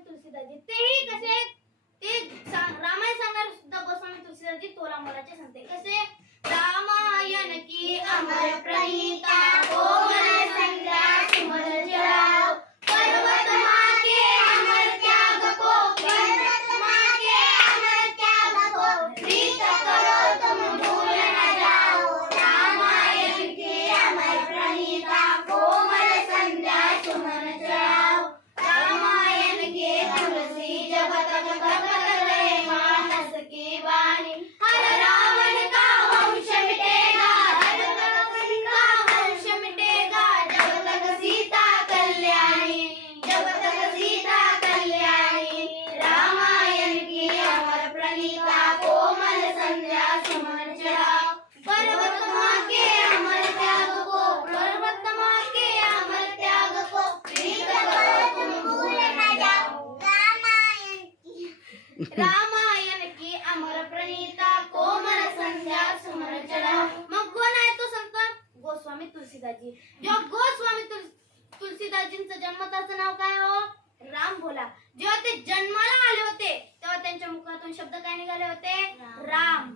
गोस्वामी तुलसीदासजी तेही कसे? ते सांग- रामायण सांगायला सुद्धा गोस्वामी तुलसीदासजी तोला मोलाचे सांगते कसे? रामा रामायण की अमर प्रणीता कोमल संध्या सुमन चढ़ाओ मग कोण आहे तो संत गोस्वामी तुलसीदासजी. जेव्हा गोस्वामी तुल तुलसीदासजींचं जन्मताचं नाव काय हो? राम भोला जेव्हा ते जन्माला आले होते तेव्हा त्यांच्या मुखातून शब्द काय निघाले होते? राम.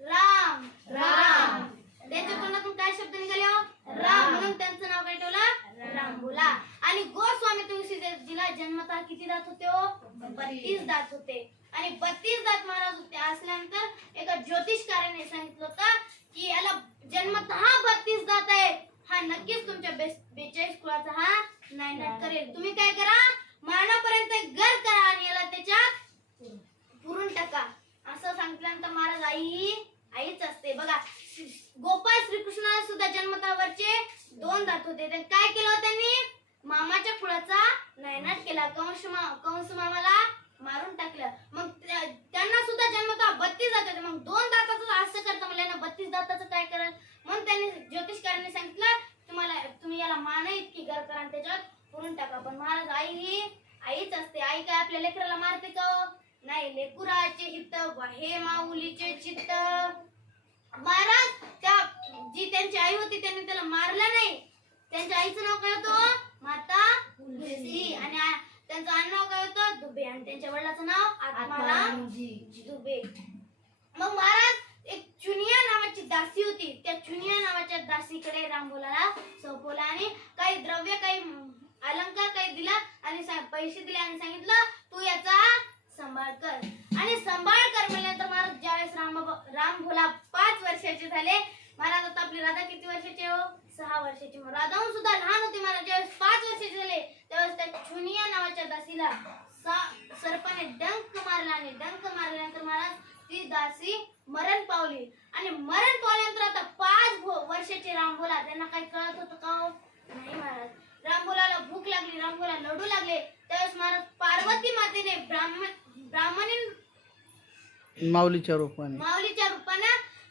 राम. राम. त्यांच्या तोंडातून काय शब्द निघाले हो? राम. म्हणून त्यांचं नाव काय ठेवलं? राम भोला आणि गोस्वामी तुलसीदासजीला जन्मता किती दात होते हो? बत्तीस दात होते. आणि बत्तीस दात महाराज होते. असल्यानंतर एका ज्योतिषकाराने सांगितलं होतं की याला जन्मतः बत्तीस दात आहे हा नक्कीच तुमच्या बेचाळीस कुळाचा हा नायनाट करेल. तुम्ही काय करा मरणापर्यंत घर करा आणि याला त्याच्यात पुरून टाका. असं सांगितल्यानंतर महाराज आई ही आईच असते. बघा गोपाळ श्रीकृष्णाला सुद्धा जन्मतावरचे दोन दात होते. काय केलं त्यांनी? मामाच्या कुळाचा नायनाट केला. कंस मा कंस मामाला मारून टाकलं मग त्या- त्यांना सुद्धा जन्मता बत्तीस दात होते मग दोन दाताचं असं करता मला बत्तीस दाताचं काय कराल मग त्यांनी ज्योतिषकारांनी सांगितलं तुम्हाला तुम्ही याला मान इतकी गर करा आणि त्याच्यात टाका पण महाराज आई ही आईच असते. आई काय आपल्या लेकराला मारते का? नाही लेकुराचे हित हे माऊलीचे चित्त. महाराज त्या जी त्यांची आई होती त्यांनी त्याला मारलं नाही. त्यांच्या आईचं नाव काय होतं? माता तुलसी आणि त्यांचं आडनाव काय होतं? दुबे. आणि त्यांच्या वडिलाचं नाव आत्माराम दुबे. मग महाराज एक चुनिया नावाची दासी होती. त्या चुनिया नावाच्या दासीकडे रामबोलाला सोपवला. आणि काही द्रव्य काही अलंकार काही दिला आणि पैसे दिले आणि सांगितलं तू याचा सांभाळ कर. आणि सांभाळ कर म्हणल्यानंतर महाराज ज्यावेळेस राम राम भोला पाच वर्षाचे झाले महाराज आता आपली राधा किती वर्षाची हो? सहा वर्षाची. मग राधाहून सुद्धा लहान होती महाराज ज्यावेळेस पाच वर्षाचे झाले त्यावेळेस त्या चुनिया नावाच्या दासीला सा- सर्पाने डंक मारला आणि डंक मारल्यानंतर महाराज ती दासी मरण पावली. आणि मरण पावल्यानंतर आता पाच भो- वर्षाचे रामभोला त्यांना काही कळत होतं का हो? नाही महाराज. रामभोलाला भूक लागली रामभोला लढू लागले. त्यावेळेस महाराज पार्वती मातेने ब्राह्मण ब्राह्मणी माऊलीच्या रूपाने. माऊलीच्या रूपानं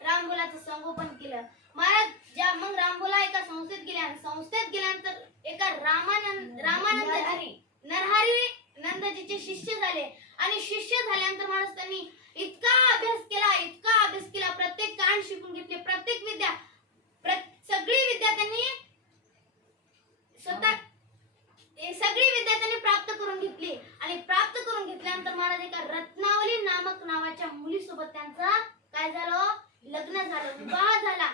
रामभोलाचं संगोपन केलं. महाराज ज्या मग रामभोला एका संस्थेत गेल्या. संस्थेत गेल्यानंतर एका रामानंद रामानंद हरी नरहरी नंदजीचे शिष्य झाले. आणि शिष्य झाल्यानंतर महाराज त्यांनी इतका अभ्यास केला इतका अभ्यास केला. प्रत्येक कान शिकून घेतले. प्रत्येक विद्या प्रत- त्यांचं काय झालं? लग्न झालं. विवाह झाला.